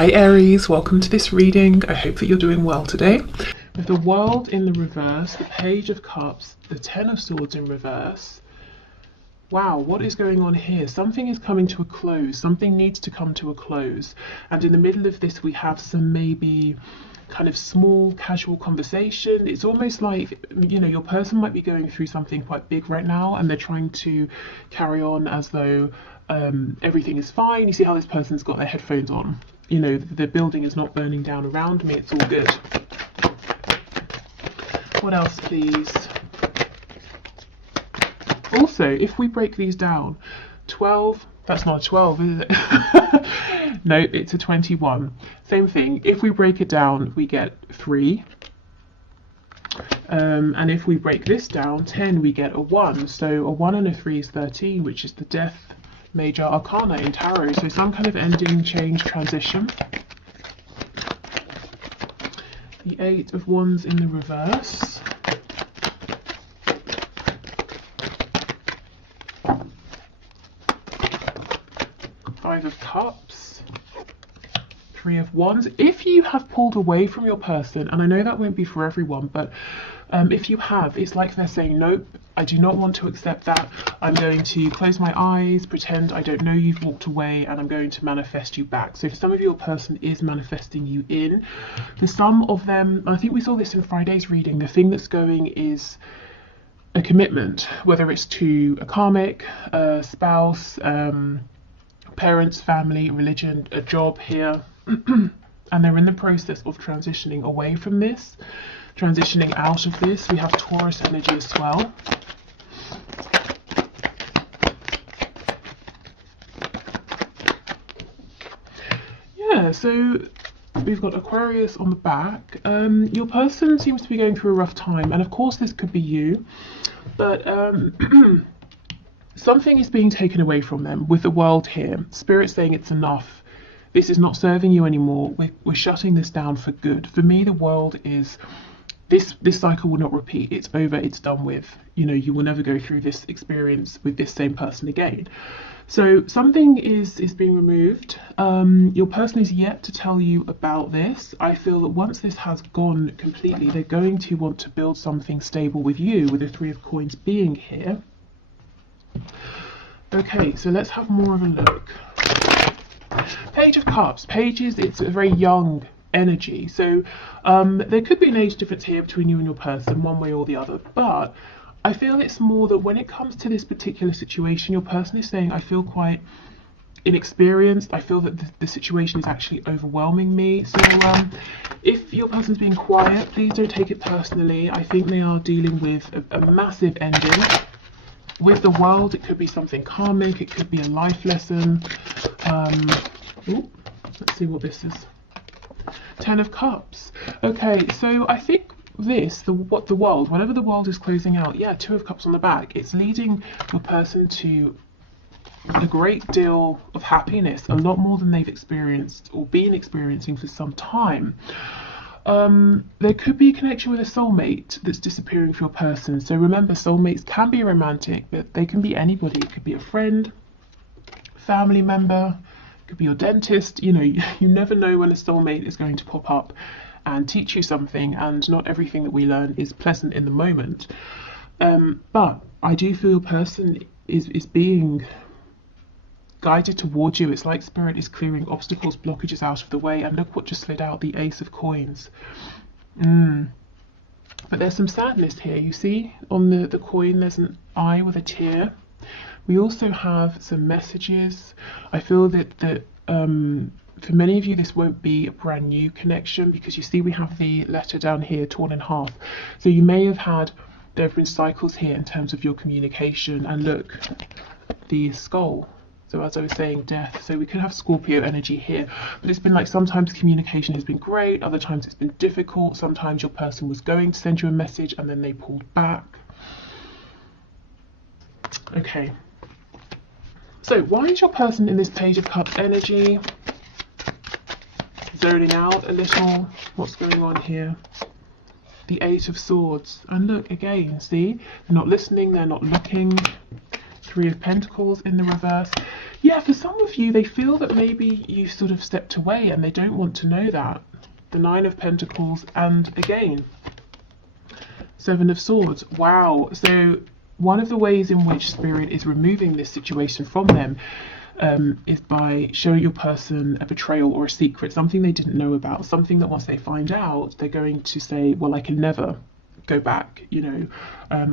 Hi Aries, welcome to this reading. I hope that you're doing well today. With the World in the reverse, the Page of Cups, the Ten of Swords in reverse. Wow, what is going on here? Something is coming to a close. Something needs to come to a close. And in the middle of this, we have some maybe kind of small casual conversation. It's almost like, you know, your person might be going through something quite big right now and they're trying to carry on as though everything is fine. You see how this person's got their headphones on. You know, the building is not burning down around me. It's all good. What else, please? Also, if we break these down, 12, that's not a 12, is it? No, it's a 21. Same thing. If we break it down, we get 3. And if we break this down, 10, we get a 1. So a 1 and a 3 is 13, which is the Death Major Arcana in Tarot. So some kind of ending, change, transition. The 8 of Wands in the reverse. Five of Cups, 3 of Wands. If you have pulled away from your person, and I know that won't be for everyone, but if you have, it's like they're saying, nope, I do not want to accept that. I'm going to close my eyes, pretend I don't know you've walked away, and I'm going to manifest you back. So for some of you, your person is manifesting you in. For some of them, I think we saw this in Friday's reading, the thing that's going is a commitment, whether it's to a karmic, a spouse, parents, family, religion, a job here, and they're in the process of transitioning away from this, transitioning out of this. We have Taurus energy as well. Yeah, so we've got Aquarius on the back. Your person seems to be going through a rough time, and of course this could be you, but something is being taken away from them with the World here. Spirit saying it's enough. This is not serving you anymore. We're shutting this down for good. For me, the World is, this cycle will not repeat. It's over, it's done with. You know, you will never go through this experience with this same person again. So something is being removed. Your person is yet to tell you about this. I feel that once this has gone completely, they're going to want to build something stable with you, with the 3 of Coins being here. Okay, so let's have more of a look. Page of Cups. Pages, it's a very young energy. So there could be an age difference here between you and your person, one way or the other. But I feel it's more that when it comes to this particular situation, your person is saying, I feel quite inexperienced. I feel that the situation is actually overwhelming me. So if your person's being quiet, please don't take it personally. I think they are dealing with a massive ending. With the World, it could be something karmic, it could be a life lesson. Let's see what this is. 10 of Cups. Okay, so I think this, the World, whenever the World is closing out, yeah, 2 of Cups on the back, it's leading your person to a great deal of happiness, a lot more than they've experienced or been experiencing for some time. There could be a connection with a soulmate that's disappearing for your person. So remember, soulmates can be romantic, but they can be anybody. It could be a friend, family member, it could be your dentist. You know, you never know when a soulmate is going to pop up and teach you something, and not everything that we learn is pleasant in the moment. But I do feel your person is being guided towards you. It's like Spirit is clearing obstacles, blockages out of the way. And look what just slid out, the Ace of Coins. But there's some sadness here. You see on the coin there's an eye with a tear. We also have some messages. I feel that for many of you this won't be a brand new connection, because you see we have the letter down here torn in half. So you may have had, there have been cycles here in terms of your communication. And look, the skull. So as I was saying, death. So we could have Scorpio energy here, but it's been like sometimes communication has been great, other times it's been difficult. Sometimes your person was going to send you a message and then they pulled back. Okay. So why is your person in this Page of Cups energy? Zoning out a little. What's going on here? The 8 of Swords. And look, again, see? They're not listening, they're not looking. 3 of Pentacles in the reverse. Yeah, for some of you, they feel that maybe you sort of stepped away and they don't want to know that. The Nine of Pentacles, and again, Seven of Swords. Wow. So one of the ways in which Spirit is removing this situation from them is by showing your person a betrayal or a secret, something they didn't know about, something that once they find out, they're going to say, well, I can never go back, you know,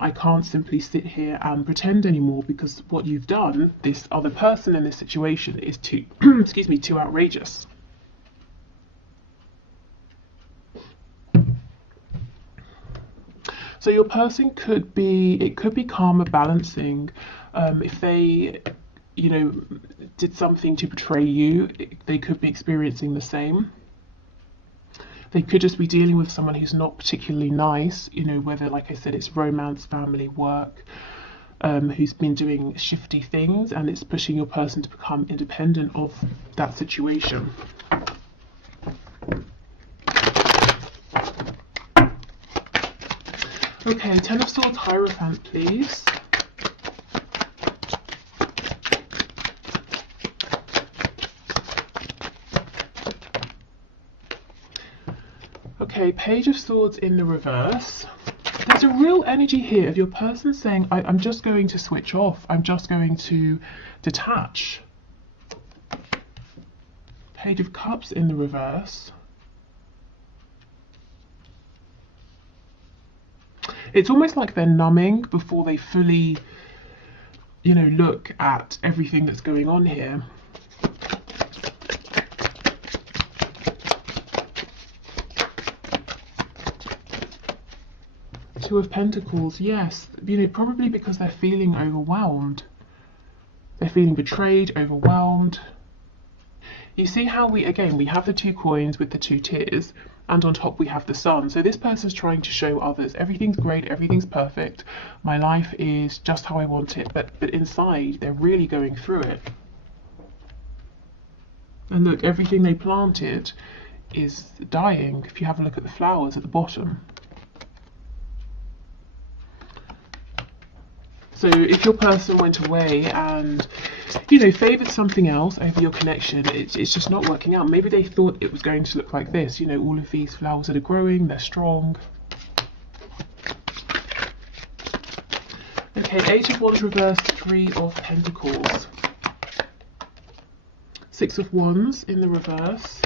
I can't simply sit here and pretend anymore, because what you've done, this other person in this situation, is too, excuse me, too outrageous. So your person could be, it could be karma balancing. If they, you know, did something to betray you, they could be experiencing the same. They could just be dealing with someone who's not particularly nice, you know, whether, like I said, it's romance, family, work, who's been doing shifty things, and it's pushing your person to become independent of that situation. Okay, Ten of Swords, Hierophant, please. Okay, Page of Swords in the reverse. There's a real energy here of your person saying, I'm just going to switch off. I'm just going to detach. Page of Cups in the reverse. It's almost like they're numbing before they fully, you know, look at everything that's going on here. Two of Pentacles, yes, you know, probably because they're feeling overwhelmed. They're feeling betrayed, overwhelmed. You see how we have the two coins with the two tears, and on top we have the sun. So this person's trying to show others everything's great, everything's perfect, my life is just how I want it, but inside they're really going through it. And look, everything they planted is dying. If you have a look at the flowers at the bottom. So if your person went away and, you know, favoured something else over your connection, it's just not working out. Maybe they thought it was going to look like this, you know, all of these flowers that are growing, they're strong. Okay, Eight of Wands reversed, Three of Pentacles. Six of Wands in the reverse.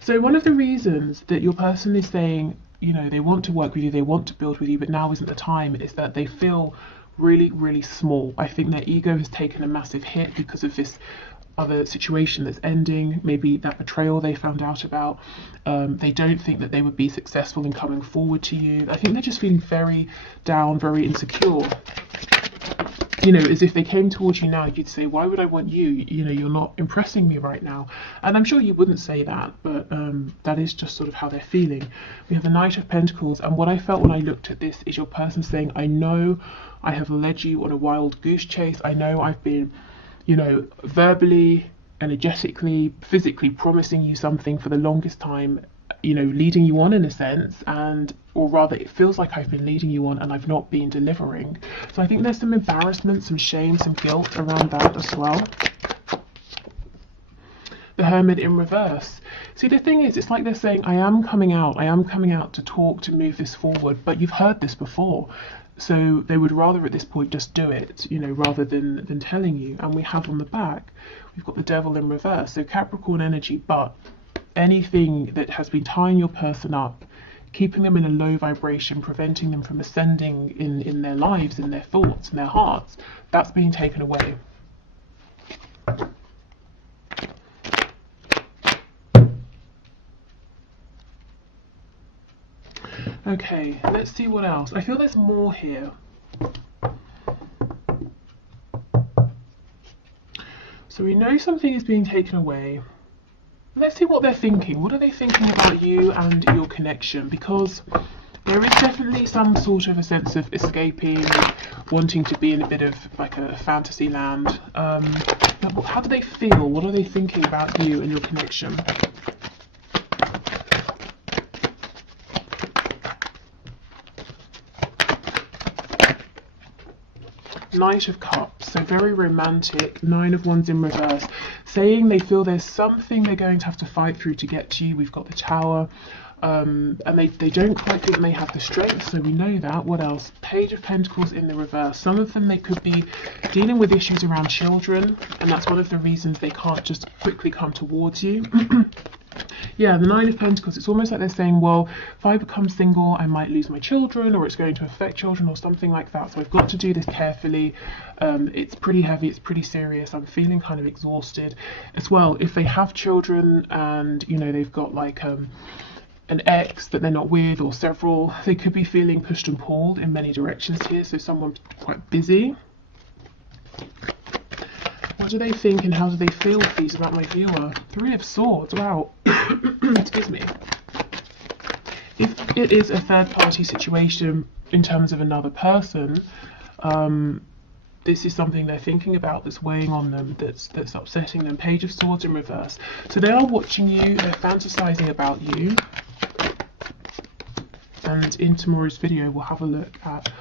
So one of the reasons that your person is saying, you know, they want to work with you, they want to build with you, but now isn't the time, is that they feel really, really small. I think their ego has taken a massive hit because of this other situation that's ending, maybe that betrayal they found out about. They don't think that they would be successful in coming forward to you. I think they're just feeling very down, very insecure. You know, as if they came towards you now, you'd say, why would I want you? You know, you're not impressing me right now. And I'm sure you wouldn't say that, but that is just sort of how they're feeling. We have the Knight of Pentacles, and what I felt when I looked at this is your person saying, I know I have led you on a wild goose chase. I know I've been, you know, verbally, energetically, physically promising you something for the longest time, you know, leading you on in a sense, and or rather it feels like I've been leading you on and I've not been delivering. So I think there's some embarrassment, some shame, some guilt around that as well. The Hermit in reverse. See, the thing is, it's like they're saying, I am coming out to talk, to move this forward, but you've heard this before. So they would rather at this point just do it, you know, rather than telling you. And we have on the back, we've got the Devil in reverse. So Capricorn energy, but anything that has been tying your person up, keeping them in a low vibration, preventing them from ascending in their lives, in their thoughts, in their hearts, that's being taken away. Okay, let's see what else. I feel there's more here. So we know something is being taken away. Let's see what they're thinking. What are they thinking about you and your connection? Because there is definitely some sort of a sense of escaping, wanting to be in a bit of like a fantasy land. How do they feel? What are they thinking about you and your connection? Knight of Cups. so very romantic. 9 of Wands in reverse, saying they feel there's something they're going to have to fight through to get to you. We've got the Tower. And they don't quite think they have the strength, so we know that. What else? Page of Pentacles in the reverse. Some of them, they could be dealing with issues around children, and that's one of the reasons they can't just quickly come towards you. Yeah, the 9 of Pentacles, it's almost like they're saying, well, if I become single, I might lose my children, or it's going to affect children, or something like that. So I've got to do this carefully. It's pretty heavy, it's pretty serious. I'm feeling kind of exhausted as well. If they have children and, you know, they've got like an ex that they're not with, or several, they could be feeling pushed and pulled in many directions here. So someone's quite busy. What do they think and how do they feel, please, about my viewer? 3 of Swords, wow. Excuse me. If it is a third-party situation in terms of another person, this is something they're thinking about, that's weighing on them, that's upsetting them. Page of Swords in reverse. So they are watching you, they're fantasizing about you. And in tomorrow's video, we'll have a look at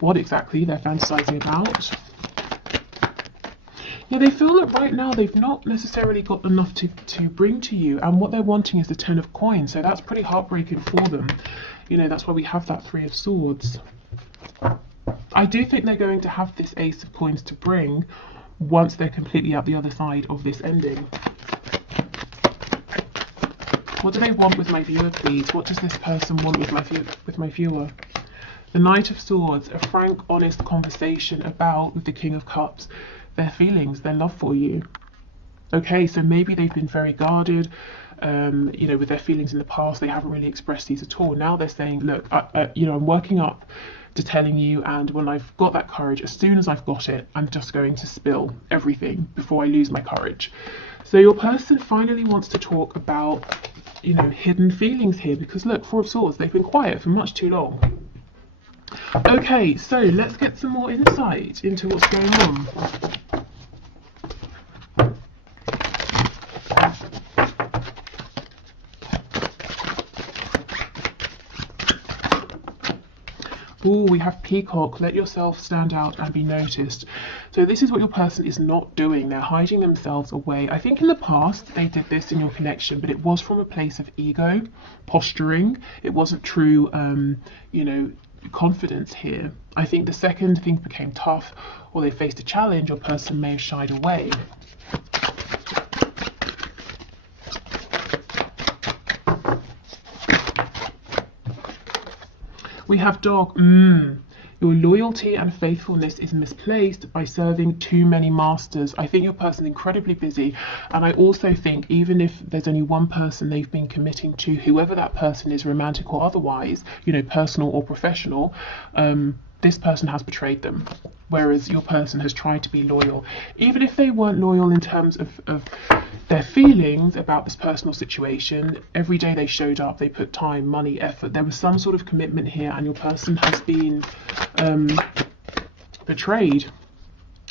what exactly they're fantasizing about. Yeah, they feel that right now they've not necessarily got enough to bring to you, and what they're wanting is the 10 of Coins, so that's pretty heartbreaking for them. You know, that's why we have that 3 of Swords. I do think they're going to have this Ace of Coins to bring once they're completely out the other side of this ending. What do they want with my viewer, please? What does this person want with my viewer? The Knight of Swords, a frank, honest conversation about, with the King of Cups, their feelings, their love for you. Okay, so maybe they've been very guarded, you know, with their feelings in the past. They haven't really expressed these at all. Now they're saying, look, you know, I'm working up to telling you, and when I've got that courage, as soon as I've got it, I'm just going to spill everything before I lose my courage. So your person finally wants to talk about, you know, hidden feelings here, because look, 4 of Swords, they've been quiet for much too long. Okay, so let's get some more insight into what's going on. Oh, we have Peacock. Let yourself stand out and be noticed. So this is what your person is not doing. They're hiding themselves away. I think in the past they did this in your connection, but it was from a place of ego, posturing. It wasn't true, you know, confidence here. I think the second things became tough, or they faced a challenge, your person may have shied away. We have Dog. Your loyalty and faithfulness is misplaced by serving too many masters. I think your person's incredibly busy, and I also think even if there's only one person they've been committing to, whoever that person is, romantic or otherwise, you know, personal or professional, this person has betrayed them, whereas your person has tried to be loyal. Even if they weren't loyal in terms of their feelings about this personal situation, every day they showed up, they put time, money, effort. There was some sort of commitment here, and your person has been betrayed.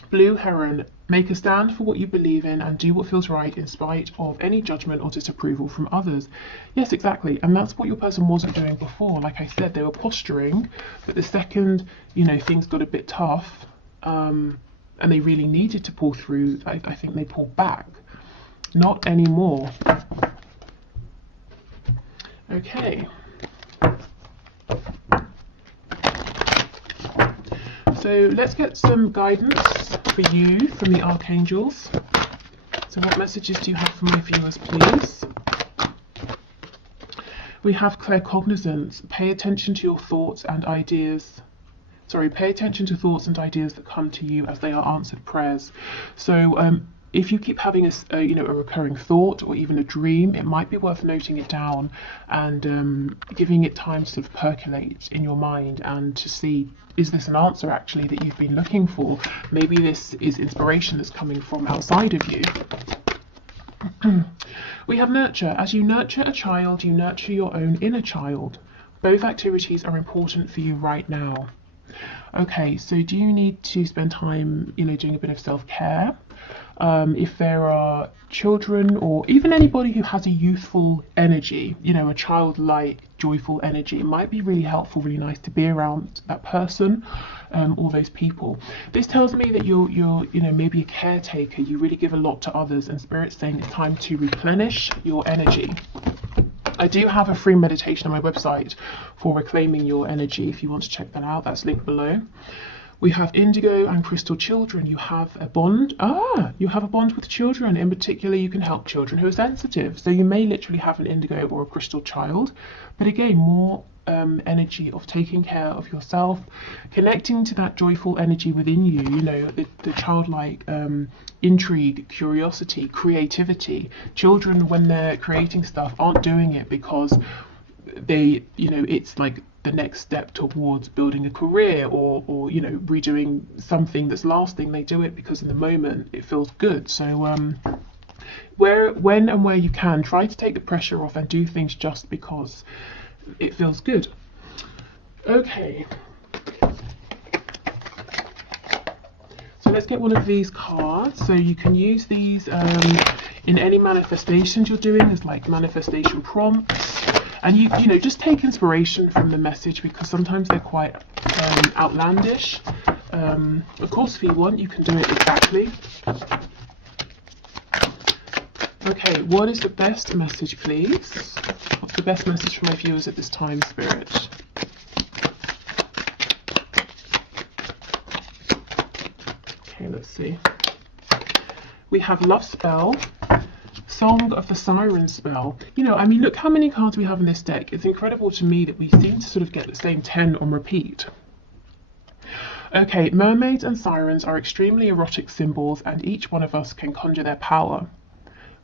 Blue Heron, make a stand for what you believe in and do what feels right in spite of any judgment or disapproval from others. Yes, exactly. And that's what your person wasn't doing before. Like I said, they were posturing, but the second, you know, things got a bit tough, and they really needed to pull through, I think they pulled back. Not anymore. Okay. So let's get some guidance for you from the archangels. So what messages do you have for my viewers, please? We have claircognizance. Pay attention to your thoughts and ideas. Sorry, pay attention to thoughts and ideas that come to you as they are answered prayers. So if you keep having a you know, a recurring thought or even a dream, it might be worth noting it down and giving it time to sort of percolate in your mind and to see, is this an answer actually that you've been looking for? Maybe this is inspiration that's coming from outside of you. We have nurture. As you nurture a child, you nurture your own inner child. Both activities are important for you right now. Okay, so do you need to spend time, you know, doing a bit of self-care? If there are children or even anybody who has a youthful energy, you know, a childlike, joyful energy, it might be really helpful, really nice to be around that person, or those people. This tells me that you're, you know, maybe a caretaker. You really give a lot to others, and Spirit's saying it's time to replenish your energy. I do have a free meditation on my website for reclaiming your energy. If you want to check that out, that's linked below. We have indigo and crystal children. You have a bond. You have a bond with children. In particular, you can help children who are sensitive. So you may literally have an indigo or a crystal child. But again, more energy of taking care of yourself, connecting to that joyful energy within you, you know, the childlike intrigue, curiosity, creativity. Children, when they're creating stuff, aren't doing it because they, you know, it's like the next step towards building a career or you know, redoing something that's lasting. They do it because in the moment it feels good. So when and where you can, try to take the pressure off and do things just because it feels good. Okay, so let's get one of these cards. So you can use these in any manifestations you're doing as like manifestation prompts. And you know, just take inspiration from the message because sometimes they're quite outlandish. Of course, if you want, you can do it exactly. Okay, what is the best message, please? What's the best message for my viewers at this time, Spirit? Okay, let's see. We have Love Spell. Song of the Siren spell. You know, I mean, look how many cards we have in this deck. It's incredible to me that we seem to sort of get the same 10 on repeat. Okay, mermaids and sirens are extremely erotic symbols, and each one of us can conjure their power.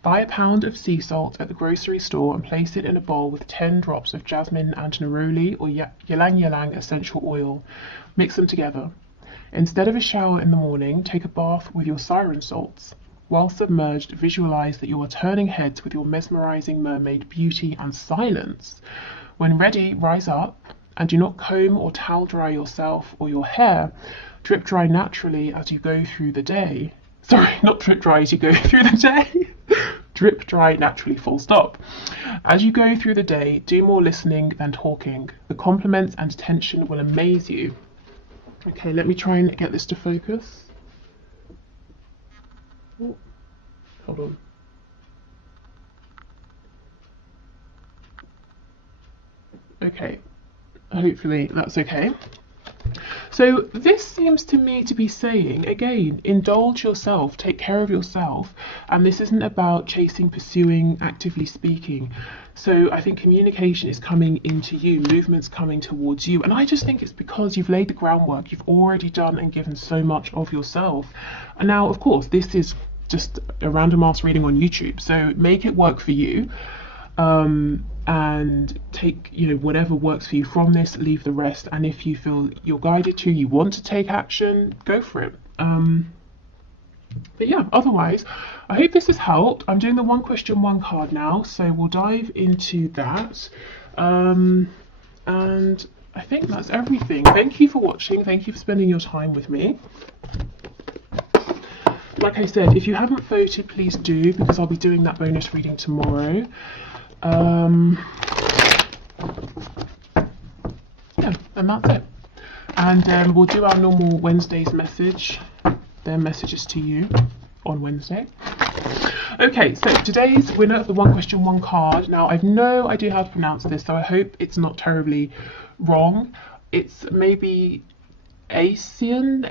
Buy a pound of sea salt at the grocery store and place it in a bowl with 10 drops of jasmine and neroli or ylang ylang essential oil. Mix them together. Instead of a shower in the morning, take a bath with your siren salts. While submerged, visualize that you are turning heads with your mesmerizing mermaid beauty and silence. When ready, rise up and do not comb or towel dry yourself or your hair. Drip dry naturally as you go through the day. Sorry, not drip dry as you go through the day. Drip dry naturally, full stop. As you go through the day, do more listening than talking. The compliments and attention will amaze you. Okay, let me try and get this to focus. Ooh, hold on. Okay, hopefully that's okay. So this seems to me to be saying, again, indulge yourself, take care of yourself, and this isn't about chasing, pursuing, actively speaking. So I think communication is coming into you, movement's coming towards you, and I just think it's because you've laid the groundwork, you've already done and given so much of yourself. And now, of course, this is just a random ass reading on YouTube, so make it work for you. And take, you know, whatever works for you from this, leave the rest, and if you feel you're guided to, you want to take action, go for it. But yeah, otherwise, I hope this has helped. I'm doing the one question, one card now, so we'll dive into that. And I think that's everything. Thank you for watching. Thank you for spending your time with me. Like I said, if you haven't voted, please do, because I'll be doing that bonus reading tomorrow. Yeah, and that's it. And we'll do our normal Wednesday's message, their messages to you on Wednesday. Okay, so today's winner of the one question, one card. Now, I've no idea how to pronounce this, so I hope it's not terribly wrong. It's maybe Asian,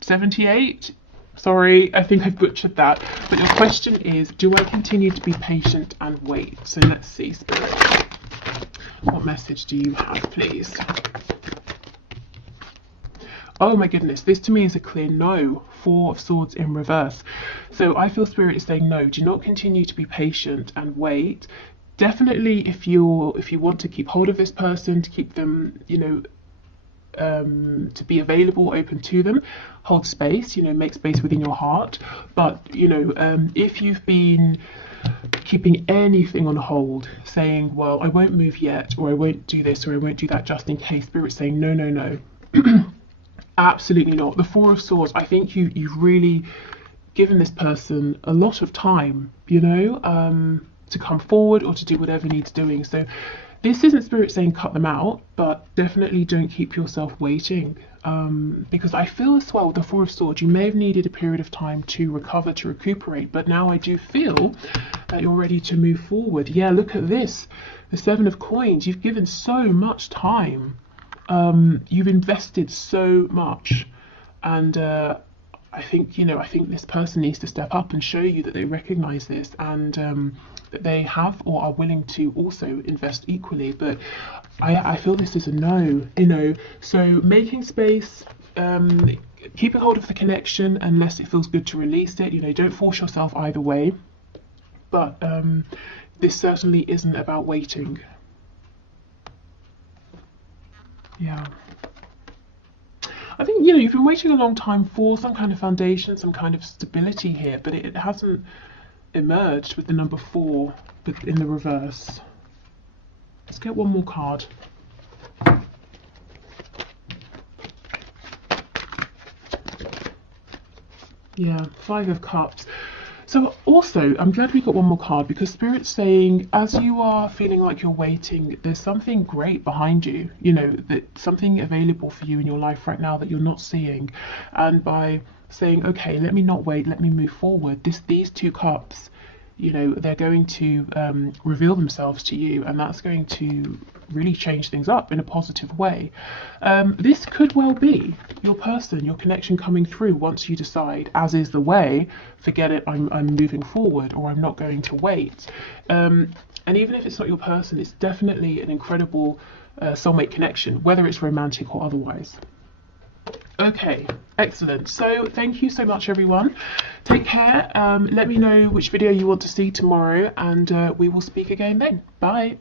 78. Sorry, I think I butchered that. But your question is, do I continue to be patient and wait? So let's see, Spirit. What message do you have, please? Oh my goodness, this to me is a clear no. 4 of Swords in reverse. So I feel Spirit is saying no, do not continue to be patient and wait. Definitely if you want to keep hold of this person, to keep them, you know, to be available, open to them, hold space, you know, make space within your heart. But, you know, if you've been keeping anything on hold, saying, well, I won't move yet, or I won't do this, or I won't do that just in case, Spirit's saying, no, no, no. Absolutely not. The Four of Swords, I think you've really given this person a lot of time, you know, to come forward or to do whatever needs doing. So this isn't Spirit saying cut them out, but definitely don't keep yourself waiting. Because I feel as well with the Four of Swords, you may have needed a period of time to recover, to recuperate, but now I do feel that you're ready to move forward. Yeah, look at this. The Seven of Coins. You've given so much time. You've invested so much. And I think, you know, I think this person needs to step up and show you that they recognize this, and that they have or are willing to also invest equally. But I feel this is a no, you know. So making space, keeping hold of the connection unless it feels good to release it. You know, don't force yourself either way. But this certainly isn't about waiting. Yeah. I think, you know, you've been waiting a long time for some kind of foundation, some kind of stability here, but it hasn't emerged with the number 4, but in the reverse. Let's get one more card. Yeah, Five of Cups. So also, I'm glad we got one more card, because Spirit's saying, as you are feeling like you're waiting, there's something great behind you, you know, that something available for you in your life right now that you're not seeing. And by saying, okay, let me not wait, let me move forward, these 2 cups, you know, they're going to reveal themselves to you, and that's going to really change things up in a positive way. This could well be your person, your connection coming through once you decide, as is the way, forget it, I'm moving forward, or I'm not going to wait. And even if it's not your person, it's definitely an incredible soulmate connection, whether it's romantic or otherwise. Okay, excellent. So thank you so much, everyone. Take care. Let me know which video you want to see tomorrow, and we will speak again then. Bye.